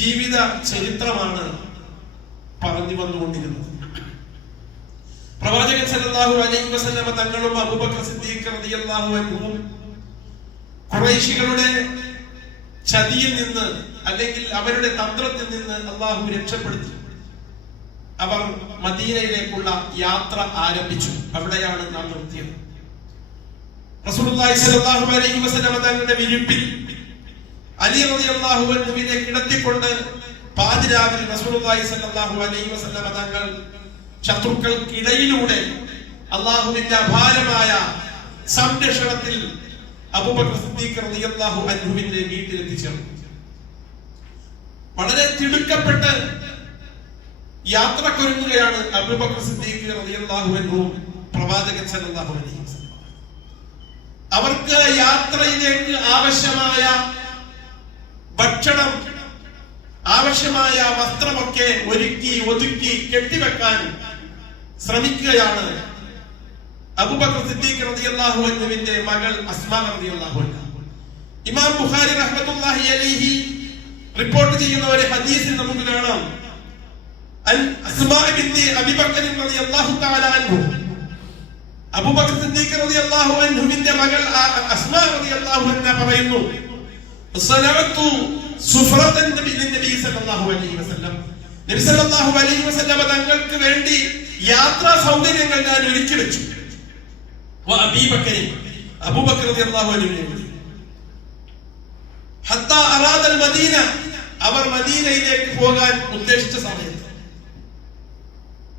ജീവിത ചരിത്രമാണ് പറഞ്ഞു വന്നുകൊണ്ടിരുന്നത്. പ്രവാചകൻ സല്ലല്ലാഹു അലൈഹി വസല്ലമ തങ്ങളും അബൂബക്കർ സിദ്ദീഖ് റളിയല്ലാഹു അൻഹുവും ഖുറൈശികളുടെ ചതിയിൽ നിന്ന് അല്ലെങ്കിൽ അവരുടെ തന്ത്രത്തിൽ നിന്ന് അല്ലാഹു രക്ഷപ്പെടുത്തി. അവർ മദീനയിലേക്കുള്ള യാത്ര ആരംഭിച്ചു. അവിടെയാണ് നാം നിർത്തിയത്. റസൂലുള്ളാഹി സ്വല്ലല്ലാഹു അലൈഹി വസല്ലമ തങ്ങളുടെ വിരിപ്പിൽ അലി റളിയല്ലാഹു അൻഹുവിനെ കിടത്തിക്കൊണ്ട് പാതിരാവിൽ റസൂലുള്ളാഹി സ്വല്ലല്ലാഹു അലൈഹി വസല്ലമ തങ്ങൾ ശത്രുക്കൾക്കിടയിലൂടെ അല്ലാഹുവിന്റെ അപാരമായ സംരക്ഷണത്തിൽ അബൂബക്കർ സിദ്ദീഖ് റളിയല്ലാഹു അൻഹുവിന്റെ വീട്ടിലെത്തിച്ചേർന്നു. വളരെ തിടുക്കപ്പെട്ട് യാത്രക്കൊരുങ്ങുകയാണ് അബൂബക്കർ സിദ്ദീഖ് റളിയല്ലാഹു അൻഹു പ്രവാചകൻ സല്ലല്ലാഹു അലൈഹി വസല്ലം. അവർക്ക് യാത്രയിലേക്ക് ആവശ്യമായ ഭക്ഷണം, ആവശ്യമായ വസ്ത്രമൊക്കെ ഒരുക്കി ഒതുക്കി കെട്ടിവെക്കാൻ ശ്രമിക്കുകയാണ് അബൂബക്കർ സിദ്ദീഖ് റളിയല്ലാഹു അൻഹുവിന്റെ മകൾ അസ്മാ റളിയല്ലാഹു അൻഹ. ഇമാം ബുഖാരി റഹ്മത്തുള്ളാഹി അലൈഹി റിപ്പോർട്ട് ചെയ്യുന്ന ഒരു ഹദീസിൽ നമുക്ക് കാണാം, അസ്മാ ബിൻതി അബീ ബക്കർ റളിയല്ലാഹു തആല അൻഹു, അബൂബക്കർ സിദ്ദീഖ് റളിയല്ലാഹു അൻഹുവിന്റെ മകൾ അസ്മാ റളിയല്ലാഹു അൻഹ പറയുന്നു, സനഅതു സുഫറതൻ നബി സല്ലല്ലാഹു അലൈഹി വസല്ലം, നബി സല്ലല്ലാഹു അലൈഹി വസല്ലം തങ്ങൾക്ക് വേണ്ടി യാത്രാ സൗകര്യങ്ങൾ ഞാൻ ഒരുക്കി വെച്ചു. അബീ ബക്കർ, അബൂബക്കർ റളിയല്ലാഹു അൻഹു ഹത്താ അറാദൽ മദീന, അവർ മദീനയിലേക്ക് പോകാൻ ഉദ്ദേശിച്ച സമയത്ത്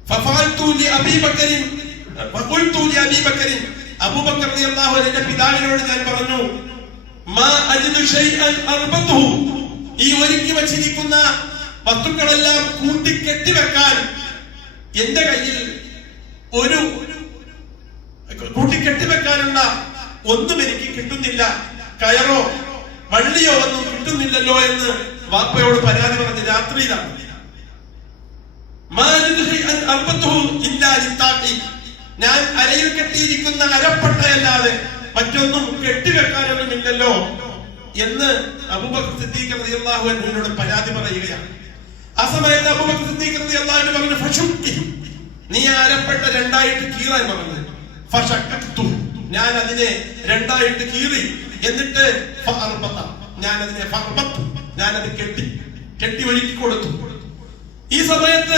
ഫഫഅൽതു ലി അബീ ബക്കർ ഫഖുൽതു ലി അബീ ബക്കർ, അബൂബക്കർ റളിയല്ലാഹു അൻഹുവിന്റെ പിതാവിനോട് ഞാൻ പറഞ്ഞു, മാ അജിദു ഷൈഅൻ അർബതുഹു, ഈ ഒരുക്കി വച്ചിരിക്കുന്ന വസ്തുക്കളെല്ലാം കൂട്ടി കെട്ടിവെക്കാൻ എന്റെ കയ്യിൽ ഒരു കൂട്ടിക്കെട്ടിവെക്കാനുള്ള ഒന്നും എനിക്ക് കിട്ടുന്നില്ല, കയറോ വള്ളിയോ ഒന്നും കിട്ടുന്നില്ലല്ലോ എന്ന് വാപ്പയോട് പരാതി പറഞ്ഞ് രാത്രിയിലാണ്. ഞാൻ അരയിൽ കെട്ടിയിരിക്കുന്ന അരപ്പട്ടയല്ലാതെ മറ്റൊന്നും കെട്ടിവെക്കാനൊന്നുമില്ലല്ലോ എന്ന് അബൂബക്കർ സിദ്ദീഖ് റളിയല്ലാഹു അൻഹുവിനോട് പരാതി പറയുകയാണ്. ആ സമയത്ത് അബൂബക്കർ സിദ്ദീഖ് റളിയല്ലാഹു അൻഹു പറഞ്ഞു, ഫശുക്കി, നീ അരപ്പട്ട രണ്ടായിട്ട് കീറാൻ പറഞ്ഞു. ഫശക്കത്തു, ഞാൻ അതിനെ രണ്ടായിട്ട് കീറി. എന്നിട്ട് ഞാൻ അതിനെ ഞാൻ അത് കെട്ടി ഒരുക്കി കൊടുത്തു. ഈ സമയത്ത്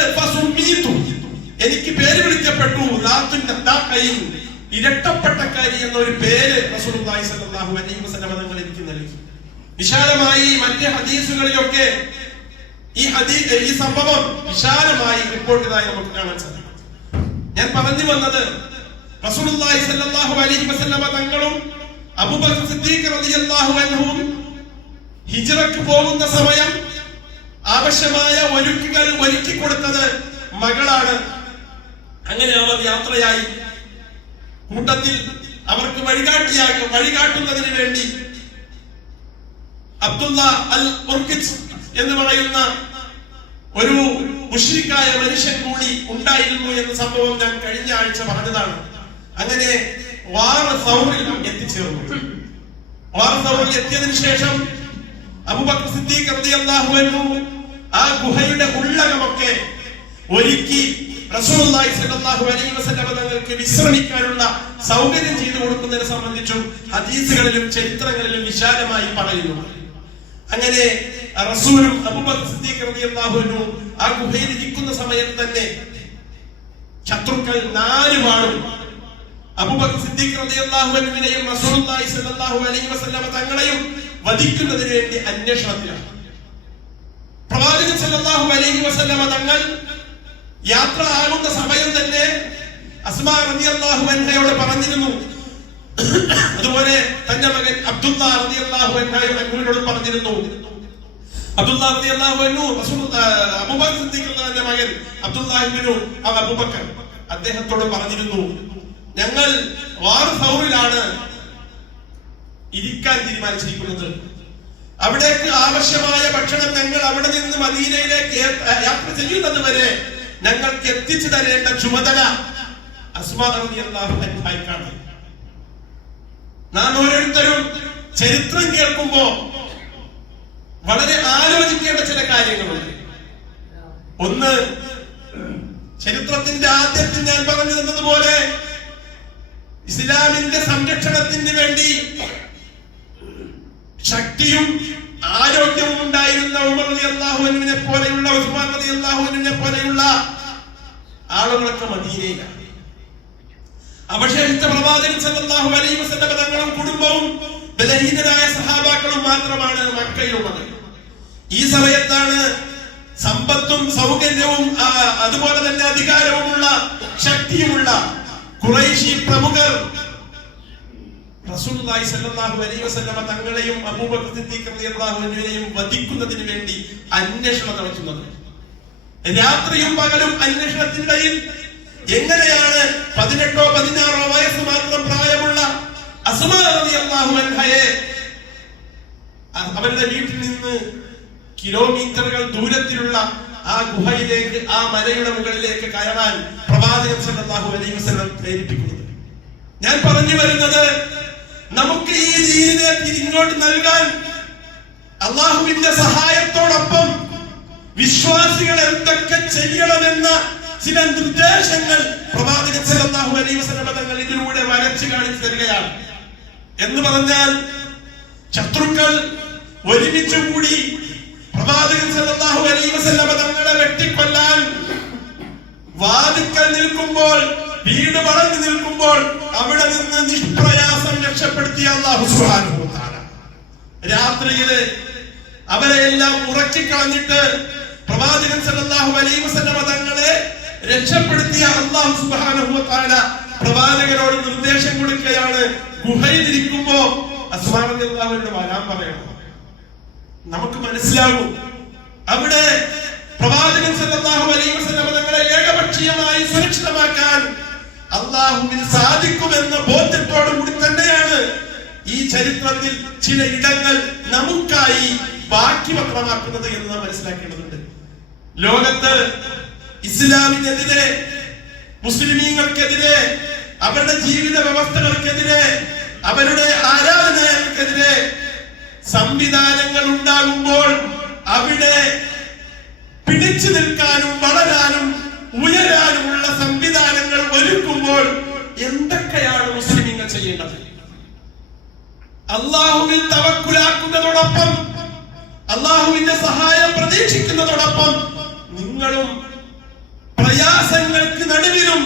എനിക്ക് പേര് വിളിക്കപ്പെട്ടു, ഇരട്ടപ്പെട്ടക്കാരി എന്നൊരു പേര് റസൂലുള്ളാഹി സ്വല്ലല്ലാഹു അലൈഹി വസല്ലം തങ്ങൾ എനിക്ക് നൽകി. വിശാലമായി മറ്റ് ഹദീസുകളിലൊക്കെ ഈ സംഭവം വിശാലമായി റിപ്പോർട്ട് ചെയ്തതായി നമുക്ക് കാണാൻ സാധിക്കും. ഞാൻ പറഞ്ഞു വന്നത്, റസൂലുള്ളാഹി സ്വല്ലല്ലാഹു അലൈഹി വസല്ലം തങ്ങളും അബൂബക്കർ സിദ്ദീഖ് റളിയല്ലാഹു അൻഹുവും ഹിജ്റക്ക് പോകുന്ന സമയം ആവശ്യമായ ഒരുക്കുകൾ ഒരുക്കി കൊടുത്തത് മകളാണ്. അങ്ങനെ അവർ യാത്രയായി. കൂട്ടത്തിൽ അവർക്ക് വഴികാട്ടുന്നതിന് വേണ്ടി അബ്ദുള്ള അൽ ഉർഖിസ് എന്ന് പറയുന്ന ഒരു മുശ്രിക്കായ മനുഷ്യൻ കൂടി ഉണ്ടായിരുന്നു എന്ന സംഭവം ഞാൻ കഴിഞ്ഞ ആഴ്ച പറഞ്ഞതാണ്. അങ്ങനെ എത്തിച്ചേർന്നു. എത്തിയതിനു ശേഷം അബൂബക്കർ സിദ്ദീഖ് റളിയല്ലാഹു അൻഹു ആ ഗുഹയുടെ ഉള്ളകമൊക്കെ ഒരുക്കി റസൂലുള്ളാഹി സ്വല്ലല്ലാഹു അലൈഹി വസല്ലം തങ്ങൾക്ക് വിശ്രമിക്കാനുള്ള സൗകര്യം ചെയ്തു കൊടുക്കുന്നതിനെ സംബന്ധിച്ചും ഹദീസുകളിലും ചരിത്രങ്ങളിലും വിശാലമായി പറയുന്നു. അങ്ങനെ റസൂലും അബൂബക്കർ സിദ്ദീഖ് റളിയല്ലാഹു അൻഹു ആ ഗുഹയിൽ ഇരിക്കുന്ന സമയത്ത് തന്നെ ശത്രുക്കൾ നാലുപാടും അബൂബക്കർ സിദ്ദീഖ് റളിയല്ലാഹു അൻഹുവിനെയും റസൂലുള്ളാഹി സ്വല്ലല്ലാഹു അലൈഹി വസല്ലം തങ്ങളെയും വധിക്കുന്നതിന് വേണ്ടി അന്വേഷണത്തിലാണ്. പ്രവാചകൻ സ്വല്ലല്ലാഹു അലൈഹി വസല്ലം തങ്ങൾ യാത്ര ആകുന്ന സമയം തന്നെ അസ്മാ റളിയല്ലാഹു അൻഹയോട് പറഞ്ഞിരുന്നു. അതുപോലെ തന്റെ മകൻ അബ്ദുള്ള റളിയല്ലാഹു അൻഹുവിനോട് പറഞ്ഞിരുന്നു. അബ്ദുള്ള റളിയല്ലാഹു അൻഹു അബൂബക്കർ സിദ്ദീഖിന്റെ മകൻ അബ്ദുല്ലാഹി ഇബ്നു അബൂബക്കർ അദ്ദേഹത്തോട് പറഞ്ഞിരുന്നു, ഞങ്ങൾ വാർസൗറിലാണ് ഇരിക്കാൻ തീരുമാനിച്ചിരിക്കുന്നത്. അവിടേക്ക് ആവശ്യമായ ഭക്ഷണം ഞങ്ങൾ അവിടെ നിന്ന് മദീനയിലേക്ക് യാത്ര ചെയ്യുന്നത് വരെ ഞങ്ങൾക്ക് എത്തിച്ചു തരേണ്ട ചുമതല അസ്മാ റളിയല്ലാഹു അൻഹയ്ക്കാണ്. നാം ഓരോരുത്തരും ചരിത്രം കേൾക്കുമ്പോ വളരെ ആലോചിക്കേണ്ട ചില കാര്യങ്ങളുണ്ട്. ഒന്ന്, ചരിത്രത്തിന്റെ ആദ്യത്തിൽ ഞാൻ പറഞ്ഞു തന്നതുപോലെ ഇസ്ലാമിന്റെ സംരക്ഷണത്തിന് വേണ്ടി ശക്തിയും ആരോഗ്യവും ഉണ്ടായിരുന്ന ഉമർ റളിയല്ലാഹു അൻഹുവിനെ പോലെയുള്ള, ഉസ്മാൻ റളിയല്ലാഹു അൻഹുവിനെ പോലെയുള്ള ആളുകളൊക്കെ മദീനയിലാണ്. അവശേഷിച്ച പ്രവാചകൻ സല്ലല്ലാഹു അലൈഹി വസല്ലം തങ്ങളും കുടുംബവും ബലഹീനരായ സഹാബാക്കളും മാത്രമാണ് മക്കയിലുള്ളത്. ഈ സമയത്താണ് സമ്പത്തും സൗകര്യവും അതുപോലെ തന്നെ അധികാരവുമുള്ള ശക്തിയുമുള്ള ഖുറൈശി പ്രമുഖർ റസൂലുള്ളാഹി സ്വല്ലല്ലാഹു അലൈഹി വസല്ലം തങ്ങളെയും അബൂബക്കർ സിദ്ദീഖ് റളിയല്ലാഹു അൻഹുവിനെയും വധിക്കുന്നതിന് വേണ്ടി അന്വേഷണം നടത്തുന്നത്. രാത്രിയും പകലും അന്വേഷണത്തിനിടയിൽ എങ്ങനെയാണ് 18 16 വയസ്സ് മാത്രം പ്രായമുള്ള അസ്മാ റളിയല്ലാഹു അൻഹയെ അവരുടെ വീട്ടിൽ നിന്ന് കിലോമീറ്ററുകൾ ദൂരത്തിലുള്ള ആ ഗുഹയിലേക്ക്, ആ മലയുടെ മുകളിലേക്ക് കയറാൻ പ്രവാചകൻ സല്ലല്ലാഹു അലൈഹി വസല്ലം പ്രേരിപ്പിക്കുന്നത്. ഞാൻ പറഞ്ഞു വരുന്നത്, നമുക്ക് ഈ ദീനിനെ ഇങ്ങോട്ട് നൽകാൻ അള്ളാഹുവിന്റെ സഹായത്തോടൊപ്പം വിശ്വാസികൾ എന്തൊക്കെ ചെയ്യണമെന്ന ചില നിർദ്ദേശങ്ങൾ പ്രവാചകൻ സല്ലല്ലാഹു അലൈഹി വസല്ലം തങ്ങൾ ഇതിലൂടെ വരച്ചു കാണിച്ചു തരികയാണ്. എന്ന് പറഞ്ഞാൽ, ശത്രുക്കൾ ഒരുമിച്ച് കൂടി പ്രവാചകൻ സല്ലല്ലാഹു അലൈഹി വസല്ലം തങ്ങളെ വെട്ടിക്കൊല്ലാൻ വാതിക്കൽ നിൽക്കുമ്പോൾ, വീട് വളഞ്ഞു നിൽക്കുമ്പോൾ അവിടെ നിന്ന് നിഷ്പ്രയാസം രക്ഷപ്പെടുത്തിയ അല്ലാഹു സുബ്ഹാനഹു വ തആല രാത്രിയില് അവരെ എല്ലാം ഉറക്കിക്കളഞ്ഞിട്ട് പ്രവാചകൻ സല്ലല്ലാഹു അലൈഹി വസല്ലം തങ്ങളെ രക്ഷപ്പെടുത്തിയ അല്ലാഹു സുബ്ഹാനഹു വ തആല പ്രവാചകനോട് നിർദ്ദേശം കൊടുക്കുകയാണ്, ഗുഹയിലിരിക്കുമ്പോ അസ്മാ റളിയല്ലാഹു അൻഹ വരാൻ പറയണം. നമുക്ക് മനസ്സിലാവും അവിടെ പ്രവാചകൻ സല്ലല്ലാഹു അലൈഹി വസല്ലം തങ്ങളെ ഏകപക്ഷീയമായി സുരക്ഷിതമാക്കാൻ അല്ലാഹുവിന് സാധിക്കുമെന്ന ബോധ്യത്തോടു കൂടി തന്നെയാണ് ഈ ചരിത്രത്തിൽ ചില ഇടങ്ങൾ നമുക്കായി ബാക്കി പത്രമാക്കുന്നത് എന്ന് നാം മനസ്സിലാക്കേണ്ടതുണ്ട്. ലോകത്ത് ഇസ്ലാമിനെതിരെ, മുസ്ലിമീങ്ങൾക്കെതിരെ, അവരുടെ ജീവിത വ്യവസ്ഥകൾക്കെതിരെ, അവരുടെ ആരാധനകൾക്കെതിരെ സംവിധാനങ്ങൾ ഉണ്ടാകുമ്പോൾ അവിടെ പിടിച്ചു നിൽക്കാനും വളരാനും ഉയരാനുമുള്ള സംവിധാനങ്ങൾ ഒരുക്കുമ്പോൾ എന്തൊക്കെയാണ് മുസ്ലിമീങ്ങൾ ചെയ്യേണ്ടത്? അള്ളാഹുവിൽ തവക്കുലാക്കുന്നതോടൊപ്പം, അള്ളാഹുവിന്റെ സഹായം പ്രതീക്ഷിക്കുന്നതോടൊപ്പം നിങ്ങളും പ്രയാസങ്ങൾക്ക് നടുവിലും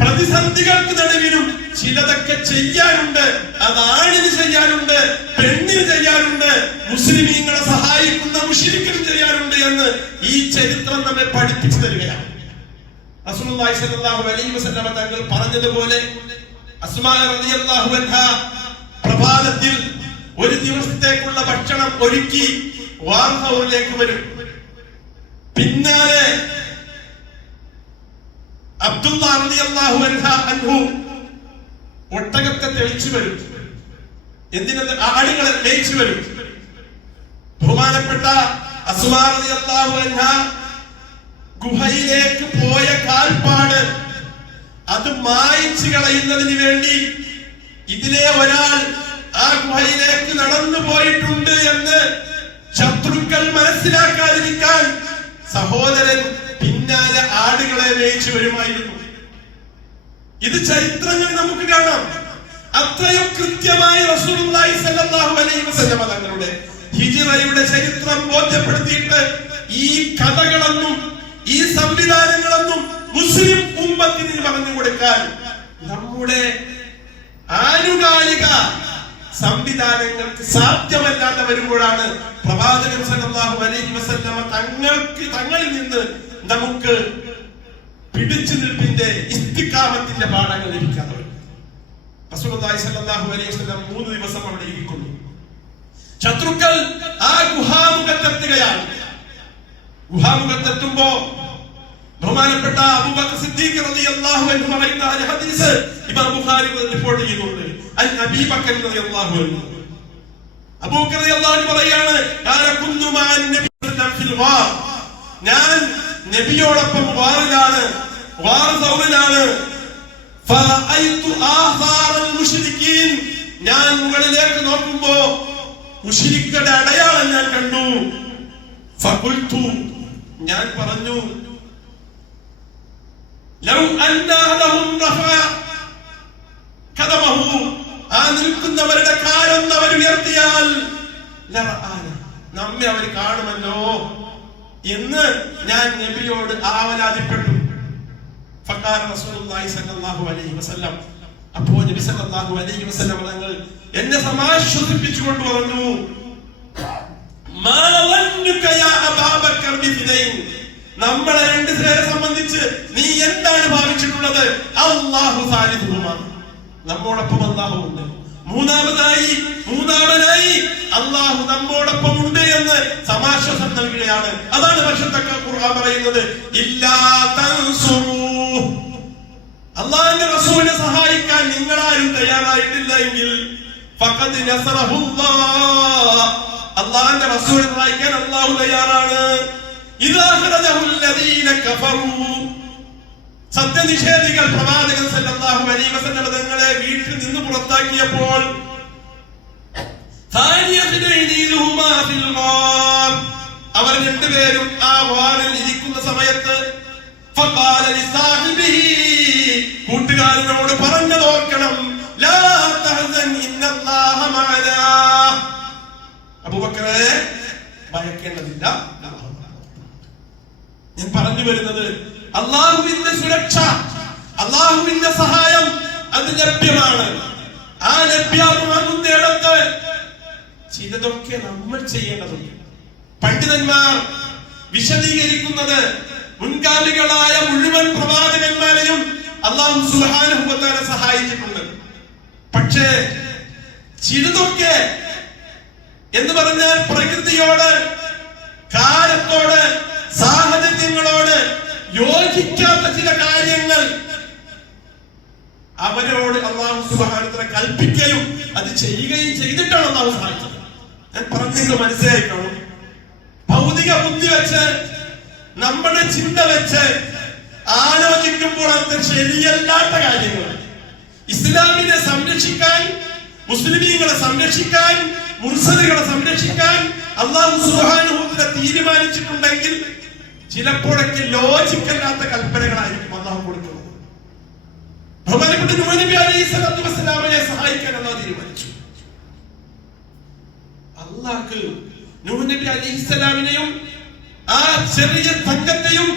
പ്രതിസന്ധികൾക്ക് നടുവിലും ചിലതൊക്കെ ചെയ്യാനുണ്ട്. അത് ആണിന് ചെയ്യാനുണ്ട്, പെണ്ണിന് ചെയ്യാനുണ്ട്, മുസ്ലിമീങ്ങളെ സഹായിക്കുന്ന മുശ്രിക്കിനും ചെയ്യാനുണ്ട് എന്ന് ഈ ചരിത്രം നമ്മെ പഠിപ്പിച്ചു തരികയാണ്. റസൂലുള്ളാഹി സ്വല്ലല്ലാഹു അലൈഹി വസല്ലം തങ്ങൾ പറഞ്ഞതുപോലെ അസ്മാ റളിയല്ലാഹു അൻഹ പ്രഭാതത്തിൽ ഒരു ദിവസത്തേക്കുള്ള ഭക്ഷണം ഒരുക്കി വാർഹൗറിലേക്ക് വരും. പിന്നാലെ അബ്ദുല്ലാ റളിയല്ലാഹു അൻഹു ഒട്ടകത്തെ തെളിച്ചു വരും. എന്തിനെന്ന്? ആടുകളെ മേയിച്ചു വരും. ബഹുമാനപ്പെട്ട അസ്മാ റളിയല്ലാഹു അൻഹ ഗുഹയിലേക്ക് പോയ കാൽപ്പാട് അത് മായ്ച്ചു കളയുന്നതിന് വേണ്ടി ഇതിലെ ഒരാൾ ആ ഗുഹയിലേക്ക് നടന്നു പോയിട്ടുണ്ട് എന്ന് ശത്രുക്കൾ മനസ്സിലാക്കാതിരിക്കാൻ സഹോദരൻ പിന്നാലെ ആടുകളെ മേയിച്ചു വരുമായിരുന്നു. ഇത് ചരിത്രങ്ങൾ നമുക്ക് കാണാം. അത്രയും കൃത്യമായി റസൂലുള്ളാഹി സ്വല്ലല്ലാഹു അലൈഹി വസല്ലം തങ്ങളുടെ ഹിജ്റയുടെ ചരിത്രം ബോധ്യപ്പെടുത്തിയിട്ട് ഈ കഥകളൊന്നും ഈ സംവിധാനങ്ങളൊന്നും മുസ്ലിം ഉമ്മത്തിന് പറഞ്ഞു കൊടുക്കാൻ നമ്മുടെ ആനുകാലിക സംവിധാനങ്ങൾക്ക് സാധ്യമല്ലാതെ വരുമ്പോഴാണ് പ്രവാചകൻ സല്ലല്ലാഹു അലൈഹി വസല്ലം തങ്ങളിൽ നിന്ന് നമുക്ക് പിടിച്ചു നിൽപ്പിന്റെ ഇസ്തിഖാമത്തിന്റെ പാഠങ്ങൾ ലഭിക്കാത്തവർ. റസൂലുള്ളാഹി സ്വല്ലല്ലാഹു അലൈഹി വസല്ലം 3 ദിവസം അവിടെ ഇരിക്കുന്നു. ശത്രുക്കൾ ആ ഗുഹാമുഖത്തെത്തുകയാണ്. ഗുഹാമുഖത്തെത്തുമ്പോ ബഹുമാനപ്പെട്ട അബൂബക്കർ സിദ്ദീഖ് റളിയല്ലാഹു അൻഹു പറയുന്ന ഒരു ഹദീസ് ഇമാം ബുഖാരി റിപ്പോർട്ട് ചെയ്യുന്നുണ്ട്. അൻ അബീ ബക്കർ റളിയല്ലാഹു അൻഹു, അബൂബക്കർ റളിയല്ലാഹു അൻഹു പറയാണ്, കാന കുന്നു മഅൻ നബി സല്ലല്ലാഹു അലൈഹി വസല്ലം, ഞാൻ നബിയോടൊപ്പം വാറിലാണ്, വാർ സൗറിലാണ്. ഫറഅയ്തു ആസാറൽ മുശ്രികീൻ, ഞാൻ മുകളിലേക്ക് നോക്കുമ്പോ മുശ്രിക്കുകളുടെ അടയാളം ഞാൻ കണ്ടു. ഫഖുൽതു, ഞാൻ പറഞ്ഞു, ലൗ അന്നാ ലഹും റഫഅ ഖദമഹു, ആ നിൽക്കുന്നവരുടെ കാലൊന്ന് അവർ ഉയർത്തിയാൽ ലറആന, നമ്മെ അവർ കാണുമല്ലോ എന്ന് ഞാൻ നബിയോട് ആവലാതിപ്പെട്ടു. ഫഖാല റസൂലുള്ളാഹി സ്വല്ലല്ലാഹു അലൈഹി വസല്ലം, അപ്പോൾ നബി സല്ലല്ലാഹു അലൈഹി വസല്ലം തങ്ങൾ എന്നെ സമാശ്വസിപ്പിച്ചുകൊണ്ട് പറഞ്ഞു, മാ വന്നുക യാ അബൂബക്കർ ബിഫിലൈൻ, നമ്മളെ രണ്ടുപേരെ സംബന്ധിച്ച് നീ എന്താണ് ഭാവിച്ചിട്ടുള്ളത്? അല്ലാഹു സാലിസുഹുമാ, നമ്മോടൊപ്പം അല്ലാഹു ഉണ്ട്. മൂന്നാമനായി അല്ലാഹു നമ്മോടൊപ്പം ഉണ്ട് എന്ന് സമാശ്വാസം നൽകുകയാണ്. അതാണ് പരിശുദ്ധ ഖുർആൻ പറയുന്നത്, ഇല്ലാ തൻസുറൂ, അല്ലാഹുവിന്റെ റസൂലിനെ സഹായിക്കാൻ നിങ്ങളാരും തയ്യാറായിട്ടില്ല എങ്കിൽ ഫഖദ് നസറഹുല്ലാഹ്, അല്ലാഹുവിന്റെ റസൂലിനെ സഹായിക്കാൻ അല്ലാഹു തയ്യാറാണ്. ഇദാ ഖറജഹുൽ ലദീന കഫറൂ, സത്യനിഷേധികൾ പ്രവാചകൻ സല്ലല്ലാഹു അലൈഹി വസല്ലം തങ്ങളെ വീട്ടിൽ നിന്ന് പുറത്താക്കിയപ്പോൾ അവർ രണ്ടുപേരും ആ വാനിൽ ഇരിക്കുന്ന സമയത്ത് കൂട്ടുകാരനോട് പറഞ്ഞതോർക്കണം, ലാ തഹ്സൻ ഇന്നല്ലാഹ മഅനാ, അബൂബക്കറെ ഭയക്കേണ്ടതില്ല. ഞാൻ പറഞ്ഞു വരുന്നത്, അള്ളാഹുവിന്റെ സുരക്ഷ, അള്ളാഹുവിന്റെ സഹായം അത് ലഭ്യമാണ്. ആ ലഭ്യമാകുന്നിടത്ത് ചിലതൊക്കെ നമ്മൾ ചെയ്യേണ്ടതുണ്ട്. പണ്ഡിതന്മാർ വിശദീകരിക്കുന്നത്, മുൻകാലികളായ മുഴുവൻ പ്രവാചകന്മാരെയും അല്ലാഹു സുബ്ഹാനഹു വ തആല സഹായിച്ചിട്ടുണ്ട്. പക്ഷേ ചിലതൊക്കെ എന്ന് പറഞ്ഞാൽ പ്രകൃതിയോട്, കാലത്തോട്, സാഹചര്യങ്ങളോട് യോജിക്കാത്ത ചില കാര്യങ്ങൾ അവരോട് അല്ലാഹു സുബ്ഹാനഹു വ തആല കൽപ്പിക്കുകയും അത് ചെയ്യുകയും ചെയ്തിട്ടാണ് അല്ലാഹു സഹായിച്ചത്. ഞാൻ പറഞ്ഞത് മനസ്സിലാക്കണം. ഭൗതിക ബുദ്ധി വെച്ച്, നമ്മുടെ ചിന്ത വെച്ച് ആലോചിക്കുമ്പോൾ അത് ശരിയല്ലാത്ത കാര്യങ്ങൾ, ഇസ്ലാമിനെ സംരക്ഷിക്കാൻ, മുസ്ലിമീങ്ങളെ സംരക്ഷിക്കാൻ, മുർസലുകളെ സംരക്ഷിക്കാൻ അല്ലാഹു സുബ്ഹാനഹു വ തആല തീരുമാനിച്ചിട്ടുണ്ടെങ്കിൽ ചിലപ്പോഴൊക്കെ ലോജിക്കല്ലാത്ത കൽപ്പനകളായിരിക്കും അല്ലാഹു കൊടുക്കുന്നത്. ബഹുമാനപ്പെട്ട നൂഹ് നബി അലൈഹിസ്സലാത്തു വസ്സലാമിനെ സഹായിക്കാൻ അല്ലാഹു തീരുമാനിച്ചു. അല്ലാഹു നൂഹ് നബി അലൈഹിസ്സലാമിനെയും ആ ചെറിയ സംഘത്തെയും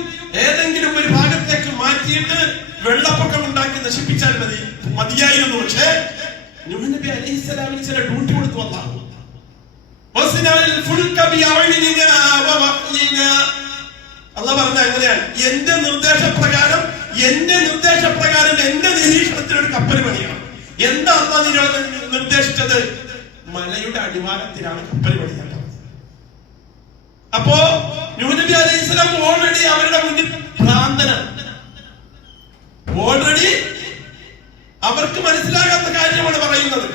ഏതെങ്കിലും ഒരു ഭാഗത്തേക്ക് മാറ്റിയിട്ട് വെള്ളപ്പൊക്കം ഉണ്ടാക്കി നശിപ്പിച്ചാൽ മതിയായിരുന്നു. പക്ഷേ നൂഹ് നബി അലൈഹിസ്സലാമിന് ചില ഡ്യൂട്ടി കൊടുത്തു അല്ലാഹു. അല്ലാഹു പറഞ്ഞ അങ്ങനെയാണ്, എന്റെ നിർദ്ദേശപ്രകാരം എന്റെ നിരീക്ഷണത്തിൽ ഒരു കപ്പൽ പണിയണം. എന്താ അല്ലാഹു നിർദ്ദേശിച്ചത്? മലയുടെ അടിവാരത്തിലാണ് കപ്പൽ പണിയേണ്ടത്. അപ്പോ നൂഹ് നബി അലൈഹിസ്സലാം ഓൾറെഡി അവരുടെ മുന്നിൽ ഭ്രാന്തനാണ്. ഓൾറെഡി അവർക്ക് മനസ്സിലാകാത്ത കാര്യമാണ് പറയുന്നത്.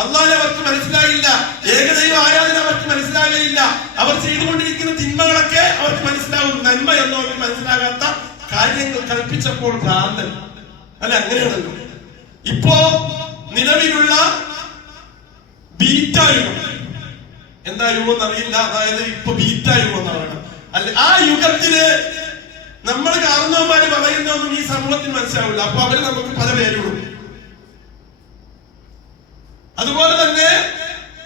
അല്ലാഹുവിനെ അവർക്ക് മനസ്സിലാകില്ല, ഏകദൈവ ആരാധന അവർക്ക് മനസ്സിലാകില്ല, അവർ ചെയ്തുകൊണ്ടിരിക്കുന്ന തിന്മകളൊക്കെ അവർക്ക് മനസ്സിലാവും, നന്മ എന്നോ അവർക്ക് മനസ്സിലാകാത്ത കാര്യങ്ങൾ കൽപ്പിച്ചപ്പോൾ ഭ്രാന്തൻ അല്ല. അങ്ങനെയാണല്ലോ ഇപ്പോ നിലവിലുള്ള ബീറ്റാ യുഗം, എന്താ യുഗം എന്നറിയില്ല, അതായത് ഇപ്പൊ ബീറ്റാ യുഗം എന്ന് പറയണം അല്ലെ. ആ യുഗത്തില് നമ്മൾ കാരണവന്മാര് പറയുന്നതൊന്നും ഈ സമൂഹത്തിന് മനസ്സിലാവില്ല. അപ്പൊ അവര് നമുക്ക് പല പേരുകളും. അതുപോലെ തന്നെ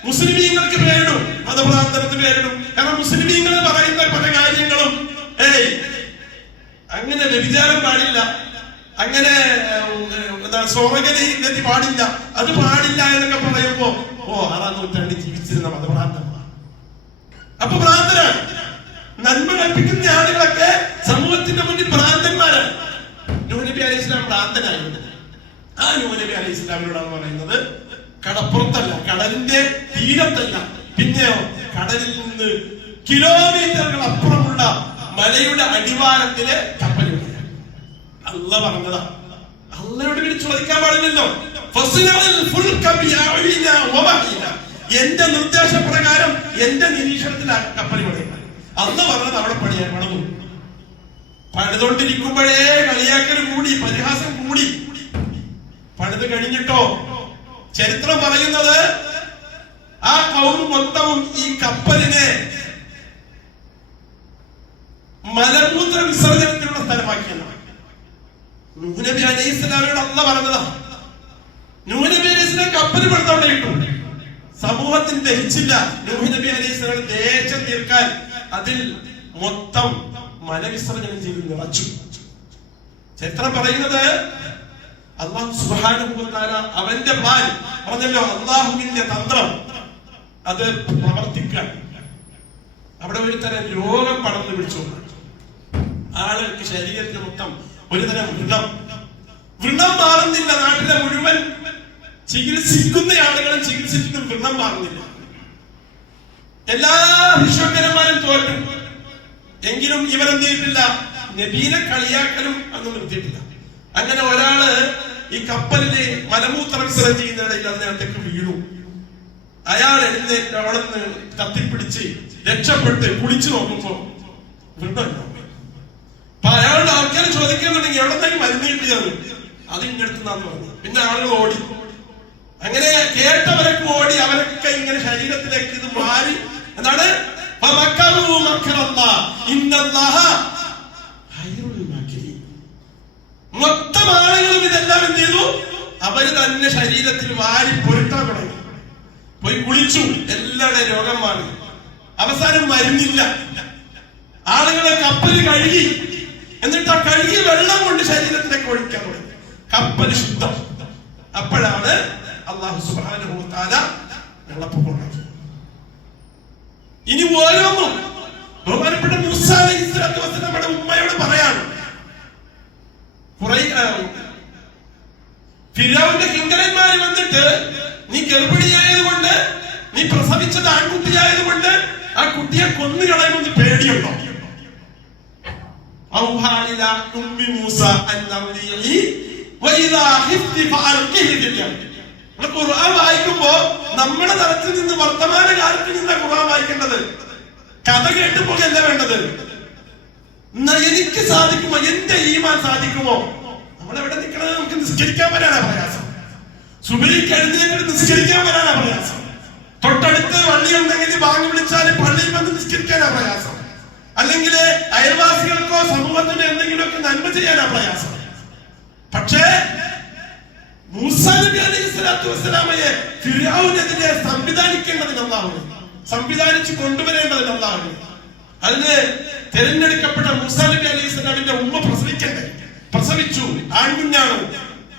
മുസ്ലിമീങ്ങൾക്ക് പേരിടും, മതപ്രാന്തരത്തിന് പേരിടും. കാരണം മുസ്ലിമീങ്ങൾ പറയുന്ന പല കാര്യങ്ങളും അങ്ങനെ വ്യഭിചാരം പാടില്ല, അങ്ങനെ സ്വർഗതി നദി പാടില്ല, അത് പാടില്ല എന്നൊക്കെ പറയുമ്പോ 6-ാം നൂറ്റാണ്ടിൽ ജീവിച്ചിരുന്ന മതഭ്രാന്തന്മാർ. അപ്പൊ ഭ്രാന്തരാണ്. നന്മ കൽപ്പിക്കുന്ന ആളുകളൊക്കെ സമൂഹത്തിന്റെ മുന്നിൽ ഭ്രാന്തന്മാരാണ്. നൂഹ് നബി അലൈഹി സ്വലാം ഭ്രാന്തനായിരുന്നു. ആ നൂഹ് നബി അലൈഹി സ്വലാമിനോടാണ് പറയുന്നത്, കടപ്പുറത്തല്ല, കടലിന്റെ തീരത്തല്ല, പിന്നെയോ കടലിൽ നിന്ന് കിലോമീറ്ററുകൾ അപ്പുറമുള്ള മലയുടെ അടിവാരത്തിലെ കപ്പലുകൾ. അല്ലാഹു പറഞ്ഞതാ. അല്ലാഹുവോട് പിന്നെ ചോദിക്കാൻ പാടില്ലല്ലോ. എന്റെ നിർദ്ദേശപ്രകാരം എന്റെ നിരീക്ഷണത്തിലാണ് കപ്പൽ പണിയുന്നത്. അന്ന് പറഞ്ഞത് അവിടെ പണിയാൻ പണിതു. പണിതുകൊണ്ടിരിക്കുമ്പോഴേ കളിയാക്കൽ കൂടി, പരിഹാസം കൂടി. പണിത് കഴിഞ്ഞിട്ടോ ചരിത്രം പറയുന്നത് ആ കൗം മൊത്തവും ഈ കപ്പലിനെ നാശമാക്കിയതാണ്. നൂഹ് നബി അലൈഹി സ്വലാമിനോട് അല്ലാഹ് പറഞ്ഞതാ. നൂഹ് നബി അലൈഹി സ്വലാം കപ്പൽ പെടുത്തോണ്ട് ഇട്ടു, സമൂഹത്തിന് ദഹിച്ചില്ല. നൂഹ് നബി അലൈഹി സ്വലാം ദേശം തീർക്കാൻ അതിൽ മൊത്തം മലവിസർജനം ചെയ്ത് നിറച്ചു. ചരിത്രം പറയുന്നത് അല്ലാഹു സുബ്ഹാനഹു വ തആല അവന്റെ പ്ലാൻ പറഞ്ഞല്ലോ, അല്ലാഹുവിന്റെ തന്ത്രം അത് പ്രവർത്തിക്കാൻ. അവിടെ ഒരു തരം രോഗം പടർന്നു പിടിച്ചു. ആളുകൾക്ക് ശരീരത്തിൽ മൊത്തം ഒരു തരം വ്രണം മാറുന്നില്ല. നാട്ടിലെ മുഴുവൻ ചികിത്സിക്കുന്ന ആളുകളും ചികിത്സിച്ചിട്ടും വ്രണം മാറുന്നില്ല. എല്ലാ വിശ്വകരന്മാരും തോറ്റു. എങ്കിലും ഇവരെന്ത് ചെയ്തിട്ടില്ല, നബീനെ കളിയാക്കലും അന്ന് നിർത്തിയിട്ടില്ല. അങ്ങനെ ഒരാള് ഈ കപ്പലില് മലമൂത്ര വിസർജനം ചെയ്യുന്നതിനിടയിൽ അതിനകത്തേക്ക് വീണു. അയാൾ എഴുന്നേറ്റ് അവിടെ നിന്ന് കത്തിപ്പിടിച്ച് രക്ഷപ്പെട്ട് കുളിച്ചു നോക്കുമ്പോ വ്രണമില്ല. അപ്പൊ അയാളുടെ ആൾക്കാർ ചോദിക്കാൻ തുടങ്ങി, എവിടെ തന്നെ മരുന്ന് കിട്ടിയത്? അത് ഇങ്ങെടുത്തുന്നാന്ന് പറഞ്ഞു. പിന്നെ ആളുകൾ ഓടി. അങ്ങനെ കേട്ടവരൊക്കെ ഓടി. അവരൊക്കെ ഇങ്ങനെ ശരീരത്തിലേക്ക് ഇത് മാറി. എന്താണ്? മൊത്തം ആളുകളും ഇതെല്ലാം എന്ത് ചെയ്തു? അവര് തന്നെ ശരീരത്തിൽ വാരി പൊരുട്ടാൻ തുടങ്ങി. പോയി കുളിച്ചു. എല്ലാവരുടെ രോഗം മാറി. അവസാനം മരുന്നില്ല. ആളുകളെ കപ്പല് കഴുകി. എന്നിട്ട് ആ കഴുകി വെള്ളം കൊണ്ട് ശരീരത്തിലേക്ക് ഒഴിക്കാൻ തുടങ്ങി. കപ്പൽ ശുദ്ധം. അപ്പോഴാണ് അല്ലാഹു സുബ്ഹാനഹു വ തആല വെള്ളപ്പൊക്കം ഉണ്ടാക്കി. ഇനി ഓരോന്നും ബഹുമാനപ്പെട്ട മൂസാ അലൈഹിസ്സലാത്തു വസ്സലാം നമ്മുടെ ഉമ്മയോട് പറയാണ്. ഫിർഔന്റെ കിങ്കരന്മാര് വന്നിട്ട്, നീ ഗർഭിണിയായതുകൊണ്ട്, നീ പ്രസവിച്ചത് ആൺകുട്ടിയായതുകൊണ്ട് ആ കുട്ടിയെ കൊന്നുകളയുമെന്ന് പേടിയുണ്ടോ? ഖുർആൻ വായിക്കുമ്പോ നമ്മുടെ തലത്തിൽ നിന്ന് വർത്തമാന കാലത്തിൽ നിന്നാ ഖുർആൻ വായിക്കേണ്ടത്. കഥ കേട്ടു പോകല്ല വേണ്ടത്. എനിക്ക് സാധിക്കുമോ? എന്റെ ഈമാൻ സാധിക്കുമോ? നമ്മളെവിടെ നിൽക്കണത്? നമുക്ക് നിസ്കരിക്കാൻ വരാനാ പ്രയാസം. സുബഹിക്ക് എഴുന്നേറ്റ് നിസ്കരിക്കാൻ വരാനാ പ്രയാസം. തൊട്ടടുത്ത് പള്ളി ഉണ്ടെങ്കിൽ ബാങ്ക് വിളിച്ചാൽ പള്ളിയിൽ വന്ന് നിസ്കരിക്കാനാ പ്രയാസം. അല്ലെങ്കിൽ അയൽവാസികൾക്കോ സമൂഹത്തിനോ എന്തെങ്കിലുമൊക്കെ നന്മ ചെയ്യാനാ പ്രയാസം. പക്ഷേ മൂസാ നബി അലൈഹിസ്സലാത്തു വസ്സലാമയെ ഫിർഔനെതിരെ സംവിധാനിക്കേണ്ടതിന് അല്ലാഹു സംവിധാനിച്ച് കൊണ്ടുവരേണ്ടതിന് അല്ലാഹു അതിന് തിരഞ്ഞെടുക്കപ്പെട്ട മൂസാ നബി അലൈഹിസ്സലാമിന്റെ ഉമ്മ പ്രസവിച്ചു. ആൺകുഞ്ഞാണ്.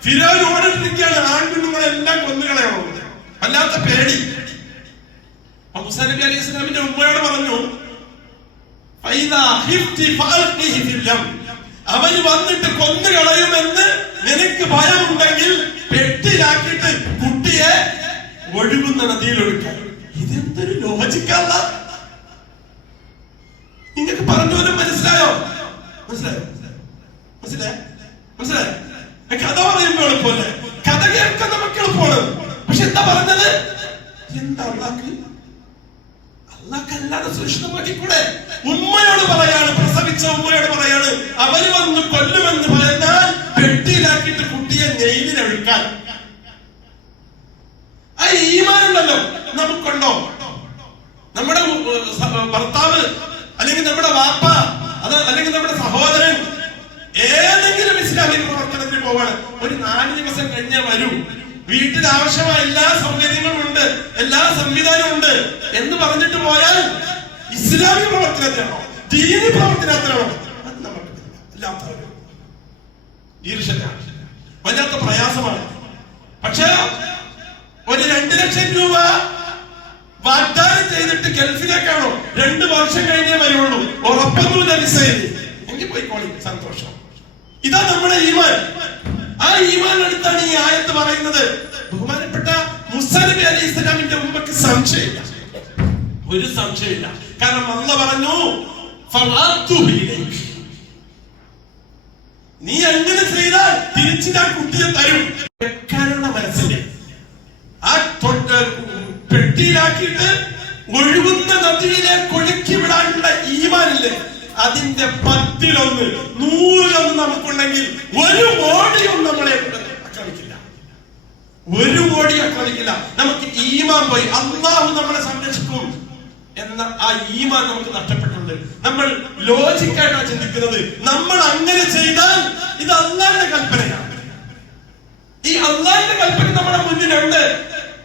ഫിർഔൻ ഓടിട്ടിരിക്കുകയാണ്. ആൺകുഞ്ഞുങ്ങളെല്ലാം കൊന്നുകളയണം. അല്ലാത്ത പേടി. മൂസാ നബി അലൈഹിസ്സലാമിന്റെ ഉമ്മയോട് പറഞ്ഞു, അവന് വന്നിട്ട് കൊന്നുകളയുമെന്ന് നിനക്ക് ഭയമുണ്ടെങ്കിൽ പെട്ടിലാക്കിയിട്ട് കുട്ടിയെ ഒഴുകുന്ന നദിയിലൊഴുക്കാൻ. ഇതെന്തൊരു ലോജിക്കല്ല. നിങ്ങൾക്ക് പറഞ്ഞു പോലും മനസ്സിലായോ? മനസ്സിലായോ? കഥ പറയുമ്പോ എളുപ്പമല്ലേ? കഥ കേൾക്കാൻ നമുക്ക് എളുപ്പമാണ്. പക്ഷെ എന്താ പറഞ്ഞത്? എന്താ അല്ലാതെ സുരക്ഷിതമാക്കിക്കൂടെ? ഉമ്മയോട് പറയാണ്, പ്രസവിച്ച ഉമ്മയോട് പറയാണ്, അവര് വന്ന് കൊല്ലുമെന്ന് പറഞ്ഞാൽ പെട്ടിയിലാക്കിയിട്ട് കുട്ടിയെ നെയ്തിനൊഴുക്കാൻ. ആ ഈമാനുണ്ടല്ലോ നമുക്കുണ്ടോ? നമ്മുടെ ഭർത്താവ് അല്ലെങ്കിൽ നമ്മുടെ വാപ്പ അല്ലെങ്കിൽ നമ്മുടെ സഹോദരൻ ഏതെങ്കിലും ഇസ്ലാമിക പ്രവർത്തനത്തിന് പോവാണ്, ഒരു 4 ദിവസം കഴിഞ്ഞേ വരൂ, വീട്ടിൽ ആവശ്യമായ എല്ലാ സൗകര്യങ്ങളും ഉണ്ട്, എല്ലാ സംവിധാനവും ഉണ്ട് എന്ന് പറഞ്ഞിട്ട് പോയാൽ ഇസ്ലാമിക പ്രവർത്തനത്തിനാണോ ദീനി പ്രവർത്തനത്തിനാണോ? അത് നമുക്ക് വല്ലാത്ത പ്രയാസമാണ്. പക്ഷേ ഒരു 2 ലക്ഷം രൂപ വാഗ്ദാനം ചെയ്തിട്ട് ഗൾഫിലേക്കാണോ 2 വർഷം കഴിഞ്ഞേ വരുള്ളൂ, ഉറപ്പൊന്നുമില്ല വിസയിൽ, എങ്കിൽ പോയിക്കോളി, സന്തോഷം. ഇതാ നമ്മുടെ ഈമാൻ. ആ ഈമാൻ അടുത്താണ് ഈ ആയത്ത് പറയുന്നത്. ബഹുമാനപ്പെട്ട മൂസാ നബി അലൈഹിസ്സലാമിന്റെ ഉമ്മക്ക് സംശയമില്ല, ഒരു സംശയമില്ല. കാരണം അല്ലാഹു പറഞ്ഞു, നീ അങ്ങനെ ചെയ്താൽ തിരിച്ചു ഞാൻ കുട്ടിയെ തരും. വെക്കാനുള്ള മനസ്സില്ല. ആ പെട്ടിയിലാക്കിയിട്ട് ഒഴുകുന്ന നദിയിലേക്ക് ഒഴുക്കി വിടാനുള്ള ഈമാനില്ലേ, അതിന്റെ 10-1 100 നമുക്കുണ്ടെങ്കിൽ 1 കോടിയും നമ്മളെ ആക്രമിക്കില്ല. 1 കോടി ആക്രമിക്കില്ല. നമുക്ക് ഈമാൻ പോയി, അല്ലാഹു നമ്മളെ സംരക്ഷിക്കും എന്ന ആ ഈമാൻ നമുക്ക് നഷ്ടപ്പെട്ടു. പറഞ്ഞിട്ടുണ്ട്. നമ്മൾ ലോജിക്കായിട്ടാണ് ചിന്തിക്കുന്നത്. നമ്മൾ അങ്ങനെ ചെയ്താൽ ഇത് അള്ളാന്റെ കൽപ്പനയാണ്. ഈ അള്ളാന്റെ കൽപ്പന നമ്മുടെ മുന്നിലുണ്ട്,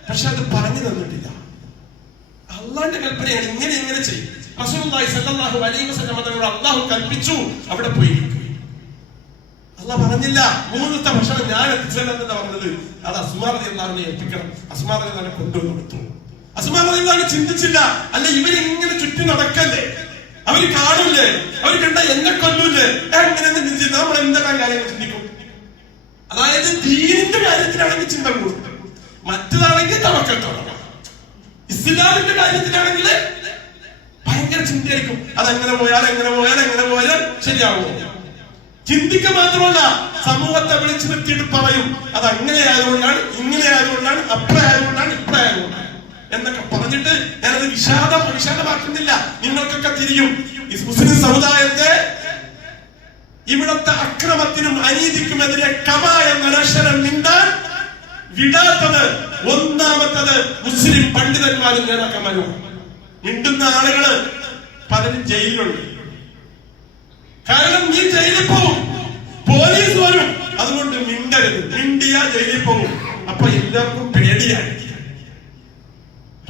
പക്ഷെ അത് പറഞ്ഞു തന്നിട്ടില്ല. അള്ളാന്റെ കൽപ്പനയാണ്, ഇങ്ങനെ ചെയ്യും. റസൂലുള്ളാഹി സ്വല്ലല്ലാഹു അലൈഹി വസല്ലം തങ്ങളോട് അള്ളാഹു കൽപ്പിച്ചു, അവിടെ പോയി അള്ളാഹ് പറഞ്ഞില്ല 3 ഭക്ഷണം ഞാൻ എത്തിച്ചതെന്നല്ല പറഞ്ഞത്. അത് അസ്മാ റളിയല്ലാഹുവിനെ ഏൽപ്പിക്കണം. അസ്മാ റളിയല്ലാഹു കൊണ്ടുവന്ന് കൊടുത്തു. അസ്മാ റളിയല്ലാഹു ചിന്തിച്ചില്ല, അല്ല ഇവരിങ്ങനെ ചുറ്റി നടക്കല്ലേ, അവര് കാണില്ലേ, അവര് കണ്ട എന്നെ കൊല്ലൂല്ലേ, എങ്ങനെ നമ്മൾ എന്തെല്ലാം കാര്യങ്ങൾ ചിന്തിക്കും. അതായത് ദീനിന്റെ കാര്യത്തിലാണെങ്കിൽ ചിന്ത കൂടും, മറ്റതാണെങ്കിൽ തവക്കത്തോടെ. ഇസ്ലാമിന്റെ കാര്യത്തിലാണെങ്കിൽ ഭയങ്കര ചിന്തയായിരിക്കും. അതെങ്ങനെ പോയാൽ ശരിയാവുമോ? ചിന്തിക്കുക മാത്രമല്ല, സമൂഹത്തെ വിളിച്ചു നിർത്തിയിട്ട് പറയും അത് അങ്ങനെ ആയതുകൊണ്ടാണ്, ഇങ്ങനെ ആയതുകൊണ്ടാണ്, അപ്രയായതുകൊണ്ടാണ്, ഇപ്രയായതുകൊണ്ടാണ് എന്നൊക്കെ പറഞ്ഞിട്ട് ഞാനത് വിഷാദമാക്കുന്നില്ല. നിങ്ങൾക്കൊക്കെ തിരിയും. ഈ മുസ്ലിം സമുദായത്തെ ഇവിടത്തെ അക്രമത്തിനും അനീതിക്കുമെതിരെ കമ എന്ന അക്ഷരം മിണ്ടാൻ വിടാത്തത് ഒന്നാമത്തത് മുസ്ലിം പണ്ഡിതന്മാരും നേതാക്കന്മാരും. മിണ്ടുന്ന ആളുകള് പലരും ജയിലുണ്ട്. കാരണം നീ ജയിലിൽ പോകും, പോലീസ് വരും, അതുകൊണ്ട് മിണ്ടരുത്. മിണ്ടിയാ ജയിലിൽ പോകും. അപ്പൊ എല്ലാവർക്കും പേടിയായി.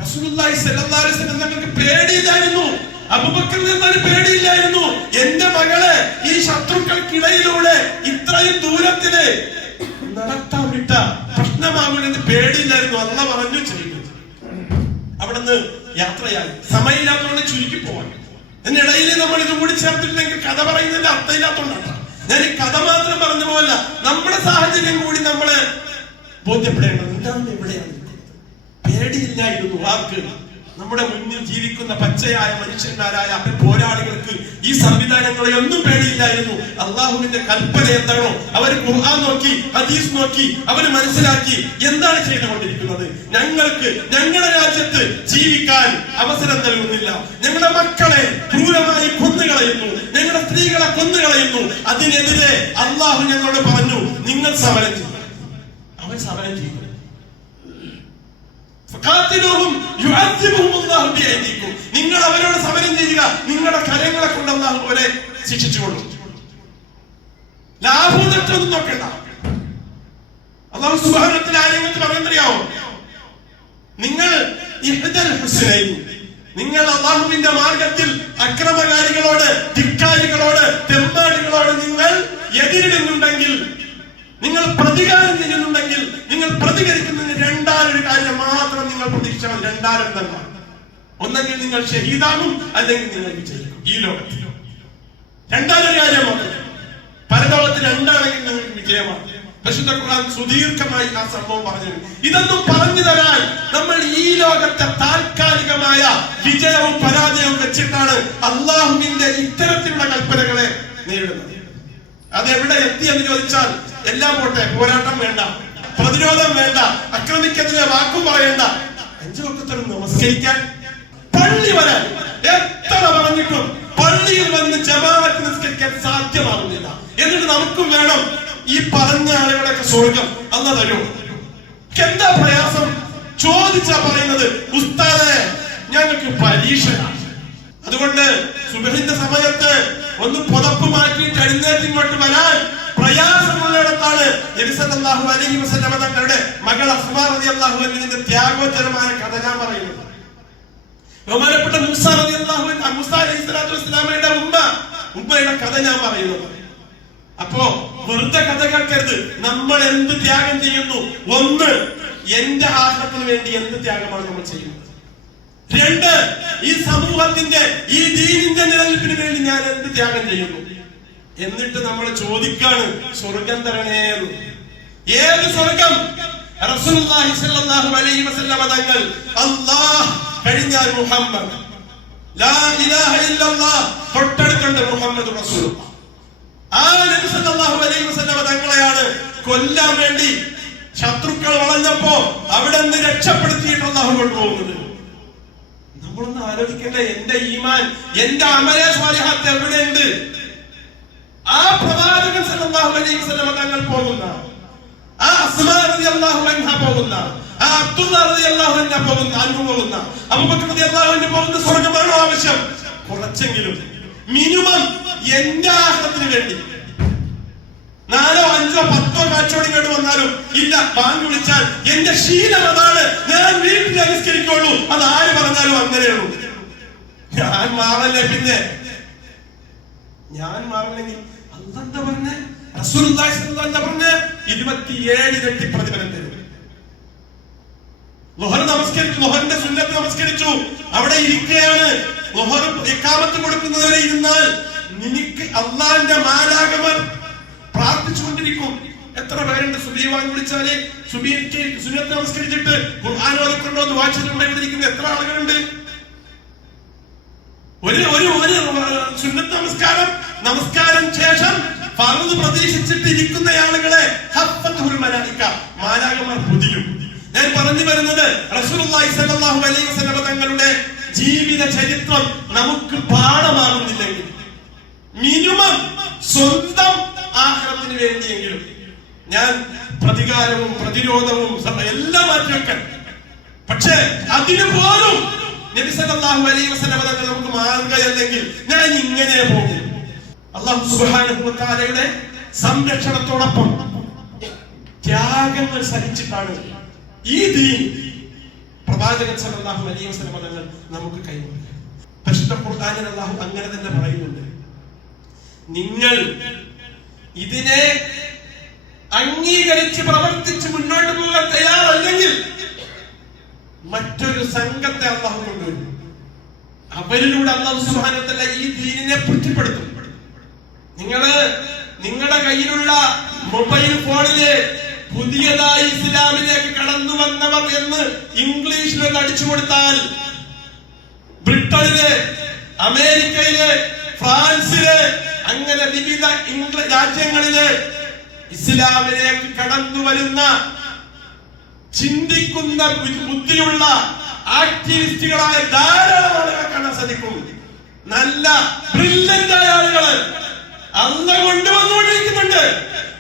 റസൂലുള്ളാഹി സ്വല്ലല്ലാഹു അലൈഹി വസല്ലം തങ്ങൾക്ക് പേടിയില്ലായിരുന്നു, അബൂബക്കറിന് എന്താണ് പേടിയില്ലായിരുന്നു. എന്റെ മകളെ ഈ ശത്രുക്കൾക്കിടയിലൂടെ ഇത്രയും ദൂരത്തില് നടത്താൻ വിട്ട പ്രശ്നമാകുമെന്ന് പേടിയില്ലായിരുന്നു. അള്ളാഹ് പറഞ്ഞു ചെയ്തു. അവിടുന്ന് യാത്രയായി. സമയമില്ലാത്തതുകൊണ്ട് ചുരുക്കി പോവാൻ. ഇതിനിടയിൽ നമ്മൾ ഇത് കൂടി ചേർത്തിട്ടില്ലെങ്കിൽ കഥ പറയുന്നതിന്റെ അർത്ഥമില്ലാത്തതുകൊണ്ടാണ്. ഞാൻ ഈ കഥ മാത്രം പറഞ്ഞ പോലല്ല, നമ്മുടെ സാഹചര്യം കൂടി നമ്മള് ബോധ്യപ്പെടേണ്ടത്. എന്താണ് എവിടെയാണ് പേടിയില്ലായിരുന്നു ആർക്ക്? നമ്മുടെ മുന്നിൽ ജീവിക്കുന്ന പച്ചയായ മനുഷ്യന്മാരായ പോരാളികൾക്ക് ഈ സംവിധാനങ്ങളെ ഒന്നും പേടിയില്ലായിരുന്നു. അള്ളാഹുവിന്റെ കൽപ്പന എന്താണോ അവർ ഖുർആൻ നോക്കി, ഹദീസ് നോക്കി, അവർ മനസ്സിലാക്കി എന്താണ് ചെയ്തുകൊണ്ടിരിക്കുന്നത്. ഞങ്ങൾക്ക് ഞങ്ങളുടെ രാജ്യത്ത് ജീവിക്കാൻ അവസരം നൽകുന്നില്ല, ഞങ്ങളുടെ മക്കളെ ക്രൂരമായി കൊന്നുകളയുന്നു, ഞങ്ങളുടെ സ്ത്രീകളെ കൊന്നുകളയുന്നു. അതിനെതിരെ അള്ളാഹു ഞങ്ങളോട് പറഞ്ഞു, നിങ്ങൾ സമരം ചെയ്യും. അവർ സമരം ചെയ്തു. നിങ്ങൾ അവരോട് സമരം ചെയ്യുക, നിങ്ങളുടെ കരങ്ങളെ കൊണ്ട് അല്ലാഹു അവരെ ശിക്ഷിച്ചുകൊള്ളും. ലാഭവും നഷ്ടമൊന്നും നോക്കണ്ട. അല്ലാഹു സുബ്ഹാനഹു വ തആല ആരെങ്കിലും പറയുന്നറിയാവോ? നിങ്ങൾ അല്ലാഹുവിന്റെ മാർഗത്തിൽ അക്രമകാരികളോട്, ധിക്കാരികളോട്, തെമ്മാടികളോട് നിങ്ങൾ എതിരിടുന്നുണ്ടെങ്കിൽ, നിങ്ങൾ പ്രതികാരം ചെയ്യുന്നുണ്ടെങ്കിൽ, നിങ്ങൾ പ്രതികരിക്കുന്നതിന് രണ്ടാലൊരു കാര്യം മാത്രം നിങ്ങൾ പ്രതീക്ഷിച്ചാൽ. രണ്ടാലും തന്നെ, ഒന്നെങ്കിൽ നിങ്ങൾ ഷഹീദാകും, അല്ലെങ്കിൽ നിങ്ങൾ വിജയിക്കും ഈ ലോകത്തിൽ. രണ്ടാലൊരു കാര്യം മാത്രം. പരലോകത്തിൽ രണ്ടാണെങ്കിൽ നിങ്ങൾക്ക് വിജയമാണ്. പരിശുദ്ധ ഖുർആൻ സുദീർഘമായി ആ സംഭവം പറഞ്ഞു. ഇതൊന്നും പറഞ്ഞു തരാൻ നമ്മൾ ഈ ലോകത്തെ താൽക്കാലികമായ വിജയവും പരാജയവും വെച്ചിട്ടാണ് അള്ളാഹുവിന്റെ ഇത്തരത്തിലുള്ള കൽപ്പനകളെ നേരിടുന്നത്. അതെവിടെ എത്തിയെന്ന് ചോദിച്ചാൽ എല്ലാം പോട്ടെ, പോരാട്ടം വേണ്ട, പ്രതിരോധം വേണ്ട, അക്രമിക്കെതിരെ വാക്കും പറയണ്ട, 5 വക്ത് നമസ്കരിക്കാൻ, പള്ളി വരാൻ എത്ര പറഞ്ഞിട്ടും പള്ളിയിൽ വന്ന് ജമാഅത്ത് നിസ്കരിക്കാൻ സാധ്യമാകുന്നില്ല. എന്നിട്ട് നമുക്കും വേണം ഈ പറഞ്ഞ ആളുകളൊക്കെ സ്വർഗം അന്ന് തരൂ. എന്താ പ്രയാസം ചോദിച്ചാ പറയുന്നത്, ഉസ്താദേ ഞങ്ങൾക്ക് പരീക്ഷയാണ്, അതുകൊണ്ട് സുബഹിന്റെ സമയത്ത് ഒന്ന് പുതപ്പ് മാറ്റിയിട്ട് എഴുന്നേറ്റ് ഇങ്ങോട്ട് വരാൻ പ്രയാസമുള്ളിടത്താണ് നബി സല്ലല്ലാഹു അലൈഹി വസല്ലം തങ്ങളുടെ മകൾ അസ്മാ റളിയല്ലാഹു അൻഹയുടെ ത്യാഗോത്തരമായ കഥ ഞാൻ പറയുന്നത്. ബഹുമാനപ്പെട്ട മൂസ റളിയല്ലാഹു അൻഹു, മൂസ അലൈഹിസ്സലാത്തു വസ്സലാമയുടെ ഉമ്മയുടെ കഥ ഞാൻ പറയുന്നത്. അപ്പോ വെറുതെ കഥ കേൾക്കരുത്. നമ്മൾ എന്ത് ത്യാഗം ചെയ്യുന്നു? ഒന്ന്, എന്റെ ആഹ്റത്തിന് വേണ്ടി എന്ത് ത്യാഗമാണ് നമ്മൾ ചെയ്യുന്നത്? 2, ഈ സമൂഹത്തിന്റെ, ഈ ദീനിന്റെ നിലനിൽപ്പിന് വേണ്ടി ഞാൻ എന്ത് ത്യാഗം ചെയ്യുന്നു? എന്നിട്ട് നമ്മൾ ചോദിക്കാണ് സ്വർഗം തരണേ. ഏത് സ്വർഗം? റസൂലുള്ളാഹി സ്വല്ലല്ലാഹു അലൈഹി വസല്ലം തങ്ങൾ, അല്ലാഹ് കഴിഞ്ഞാൽ മുഹമ്മദ്, ലാ ഇലാഹ ഇല്ലല്ലാഹ് തൊട്ടടുത്തുണ്ട് മുഹമ്മദ് റസൂലുള്ളാഹ്. ആ നബി സല്ലല്ലാഹു അലൈഹി വസല്ലം തങ്ങളെയാണ് കൊല്ലാൻ വേണ്ടി ശത്രുക്കൾ വളഞ്ഞപ്പോ അവിടെ നിന്ന് രക്ഷപ്പെടുത്തിയിട്ട് അല്ലാഹു കൊണ്ടുപോകുന്നത്. നമ്മളൊന്ന് ആലോചിക്കണ്ടേ, എന്റെ ഈമാൻ, എന്റെ അമല സ്വാലിഹാത്ത് എവിടെയുണ്ട്? ആ പ്രവാചകൻ സല്ലല്ലാഹു അലൈഹി വസല്ലം തങ്ങൾ പോകുന്ന, ആ അസ്മാ റളിയല്ലാഹു അൻഹ പോകുന്ന, ആ അബ്ദുല്ലാഹ് റളിയല്ലാഹു അൻഹു പോകുന്ന, അബൂബക്കർ റളിയല്ലാഹു അൻഹു പോകുന്ന സ്വർഗ്ഗമാണോ ആവശ്യം? കുറച്ചെങ്കിലും മിനിമം എന്റെ ആഹ്ലത്തിന് വേണ്ടി 4, 5, 10 കാഴ്ചയോടെ ഇങ്ങോട്ട് വന്നാലും ഇല്ല, ബാങ്ക് വിളിച്ചാൽ എന്റെ ശീലം അതാണ്, ഞാൻ വീട്ടിൽ അനുസ്കരിക്കുള്ളൂ, അത് ആര് പറഞ്ഞാലും അങ്ങനെയുള്ളൂ. ഞാൻ മാറല്ലേ, പിന്നെ ഞാൻ മാറണമെങ്കിൽ അല്ലാഹ് എന്താ പറഞ്ഞ, റസൂലുള്ളാഹി സ്വല്ലല്ലാഹു അലൈഹി വസല്ലം പറഞ്ഞ 27 ഇരട്ടി പ്രതിഫലം തരും. ളുഹർ നമസ്കരിച്ചു, ളുഹറിന്റെ സുന്നത്ത് നമസ്കരിച്ചു, അവിടെ ഇരിക്കുകയാണ്. ളുഹർ ഇഖാമത്ത് കൊടുക്കുന്നവരെ ഇരുന്നാൽ നിനക്ക് അല്ലാഹുവിന്റെ മാലാഖമാർ പ്രാർത്ഥിച്ചുകൊണ്ടിരിക്കും. എത്ര പേരുണ്ട് സുബഹി ബാങ്ക് വിളിച്ചാല് സുബഹിക്ക് സുന്നത്ത് നമസ്കരിച്ചിട്ട് ഖുർആൻ ഓതിക്കൊണ്ടോ ദുആ ചെയ്തുകൊണ്ടിരിക്കുന്ന എത്ര ആളുകളുണ്ട്? ഒരു സുന്നത്ത് നമസ്കാരം ശേഷം ഫർദ് പ്രതീക്ഷിച്ചിട്ട് ഇരിക്കുന്ന ആളുകളെ ഹഫ്ഫത്തുൽ മലായിക, മാലാഖമാർ പൊതിയും. ഞാൻ പറഞ്ഞു വരുന്നത് റസൂലുള്ളാഹി സ്വല്ലല്ലാഹു അലൈഹി വസല്ലം തങ്ങളുടെ ജീവിത ചരിത്രം നമുക്ക് പാഠമാകുന്നില്ലെങ്കിൽ മിനിമം സ്വന്തം ആഖിറത്തിന് വേണ്ടിയെങ്കിലും ഞാൻ പ്രതികാരവും പ്രതിരോധവും എല്ലാം മാറ്റിവെക്കാൻ, പക്ഷേ അതിനു പോലും നബി സല്ലല്ലാഹു അലൈഹി വസല്ലം തങ്ങൾ നമുക്ക് മാർഗ്ഗമല്ലെങ്കിൽ ഞാൻ ഇങ്ങനെ പോകും. അല്ലാഹു സുബ്ഹാനഹു വ തആലയുടെ സംരക്ഷണത്തോടൊപ്പം ത്യാഗങ്ങൾ സഹിച്ചിട്ടാണ് ഈ ദീൻ പ്രവാചകൻ സല്ലല്ലാഹു അലൈഹി വസല്ലം തങ്ങൾ നമുക്ക് കൈമാറി. പരിശുദ്ധ ഖുർആനിൽ അല്ലാഹു അങ്ങനെ തന്നെ പറയുന്നുണ്ട്, നിങ്ങൾ ഇതിനെ അംഗീകരിച്ച് പ്രവർത്തിച്ച് മുന്നോട്ട് പോകാൻ തയ്യാറല്ലെങ്കിൽ മറ്റൊരു സംഘത്തെ അല്ലാഹു കൊണ്ടുവരും. അവരിലൂടെ അല്ലാഹു സുബ്ഹാനഹു വ തആല ഈ ദീനിനെ പുഷ്ടിപ്പെടുത്തും. നിങ്ങളുടെ കയ്യിലുള്ള മൊബൈൽ ഫോണില് പുതിയതായി ഇസ്ലാമിലേക്ക് കടന്നു വന്നവർ എന്ന് ഇംഗ്ലീഷിൽ അടിച്ചു കൊടുത്താൽ ബ്രിട്ടനില്, അമേരിക്കയില്, ഫ്രാൻസില്, അങ്ങനെ വിവിധ രാജ്യങ്ങളില് ഇസ്ലാമിലേക്ക് കടന്നു വരുന്ന ചിന്തിക്കുന്ന ബുദ്ധിയുള്ള ആക്ടിവിസ്റ്റുകളായ ധാരാളം ആളുകളെ കാണാൻ സാധിക്കും. നല്ല ബ്രില്യന്റായ ആളുകള് അല്ലാഹ് കൊണ്ടുവന്നുകൊണ്ടിരിക്കുന്നുണ്ട്.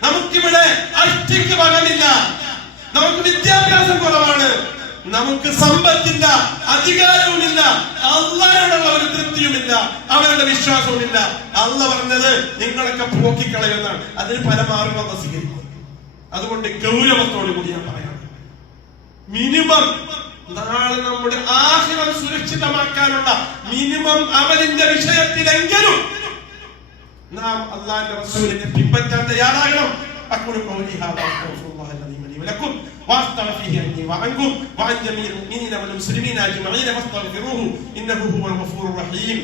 നമുക്കിവിടെ അഷ്ടിക്ക് പകലില്ല, നമുക്ക് വിദ്യാഭ്യാസം കുറവാണ്, നമുക്ക് സമ്പത്തില്ല, അധികാരവുമില്ല, അല്ലാഹുവിനുള്ള ഒരു തൃപ്തിയുമില്ല, അവരുടെ വിശ്വാസവുമില്ല. അല്ലാഹ് പറഞ്ഞത് നിങ്ങളൊക്കെ പോക്കിക്കളയുന്നതാണ്. അതിന് പല മാർഗം സ്വീകരിക്കും. അതുകൊണ്ട് ഗൗരവത്തോടു കൂടി ഞാൻ പറയാം, മിനിമം നാളെ നമ്മുടെ ആഖിറം സുരക്ഷിതമാക്കാനുള്ള മിനിമം അമലിന്റെ വിഷയത്തിലെങ്കിലും നാം അല്ലാഹുവിന്റെ റസൂലിനെ പിൻപറ്റാൻ തയ്യാറാകണം. അഖൂലു ഖൗലി ഹാദാ വഅസ്തഗ്ഫിറുല്ലാഹ അൽ-അലീം ലി വലക്കും വഅസ്തഗ്ഫിറു ഫീഹി വഅൻകും വഅൻ ജമീഇൽ മുഅ്മിനീന വൽ മുസ്ലിമീന അജ്മഈന ഫസ്തഗ്ഫിറൂഹു ഇന്നഹു ഹുവൽ ഗഫൂറുർ റഹീം.